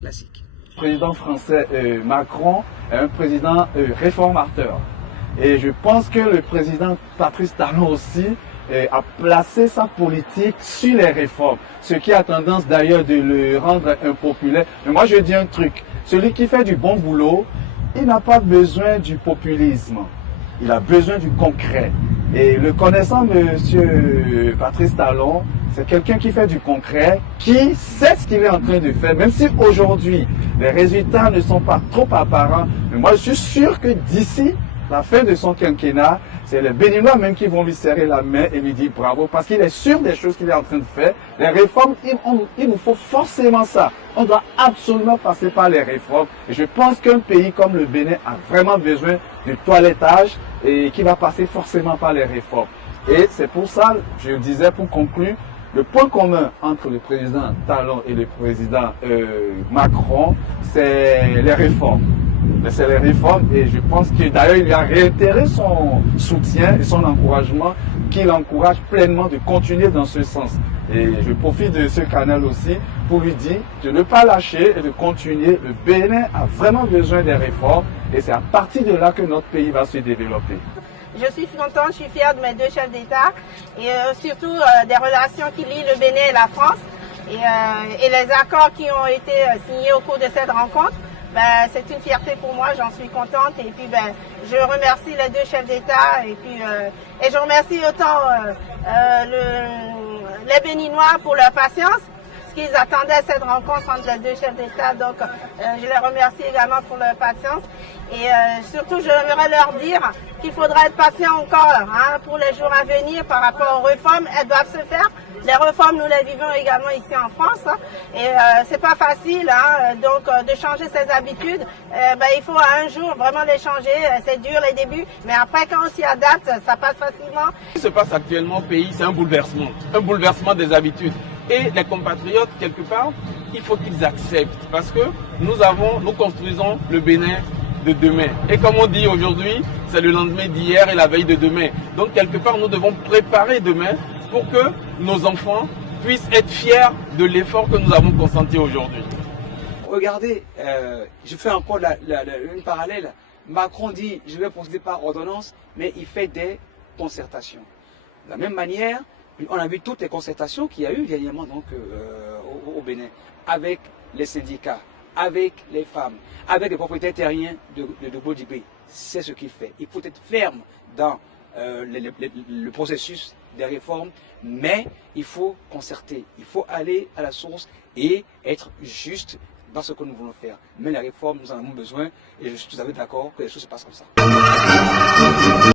classique. Le président français Macron est un président réformateur. Et je pense que le président Patrice Talon aussi a placé sa politique sur les réformes, ce qui a tendance d'ailleurs de le rendre impopulaire. Mais moi je dis un truc, celui qui fait du bon boulot, il n'a pas besoin du populisme, il a besoin du concret. Et le connaissant monsieur Patrice Talon, c'est quelqu'un qui fait du concret, qui sait ce qu'il est en train de faire, même si aujourd'hui les résultats ne sont pas trop apparents. Mais moi je suis sûr que d'ici la fin de son quinquennat, c'est les Béninois même qui vont lui serrer la main et lui dire bravo, parce qu'il est sûr des choses qu'il est en train de faire. Les réformes, il nous faut forcément ça. On doit absolument passer par les réformes. Et je pense qu'un pays comme le Bénin a vraiment besoin de toilettage et qui va passer forcément par les réformes. Et c'est pour ça, je disais pour conclure, le point commun entre le président Talon et le président Macron, c'est les réformes. C'est les réformes et je pense que d'ailleurs il a réitéré son soutien et son encouragement, qu'il encourage pleinement de continuer dans ce sens. Et je profite de ce canal aussi pour lui dire de ne pas lâcher et de continuer. Le Bénin a vraiment besoin des réformes et c'est à partir de là que notre pays va se développer. Je suis contente, je suis fière de mes deux chefs d'État et surtout des relations qui lient le Bénin et la France et les accords qui ont été signés au cours de cette rencontre. C'est une fierté pour moi, j'en suis contente et puis je remercie les deux chefs d'État et je remercie autant les Béninois pour leur patience, parce qu'ils attendaient cette rencontre entre les deux chefs d'État, donc je les remercie également pour leur patience et surtout j'aimerais leur dire qu'il faudra être patient encore pour les jours à venir par rapport aux réformes, elles doivent se faire. Les réformes, nous les vivons également ici en France et c'est pas facile donc de changer ses habitudes. Il faut un jour vraiment les changer, c'est dur les débuts, mais après quand on s'y adapte, ça passe facilement. Ce qui se passe actuellement au pays, c'est un bouleversement des habitudes. Et les compatriotes, quelque part, il faut qu'ils acceptent parce que nous construisons le Bénin de demain. Et comme on dit aujourd'hui, c'est le lendemain d'hier et la veille de demain. Donc quelque part, nous devons préparer demain pour que nos enfants puissent être fiers de l'effort que nous avons consenti aujourd'hui. Regardez, je fais encore une parallèle. Macron dit, je vais procéder par ordonnance, mais il fait des concertations. De la même manière, on a vu toutes les concertations qu'il y a eu dernièrement donc, au Bénin, avec les syndicats, avec les femmes, avec les propriétaires terriens de Bodibé. C'est ce qu'il fait. Il faut être ferme dans le processus des réformes, mais il faut concerter, il faut aller à la source et être juste dans ce que nous voulons faire. Mais les réformes, nous en avons besoin et je suis tout à fait d'accord que les choses se passent comme ça.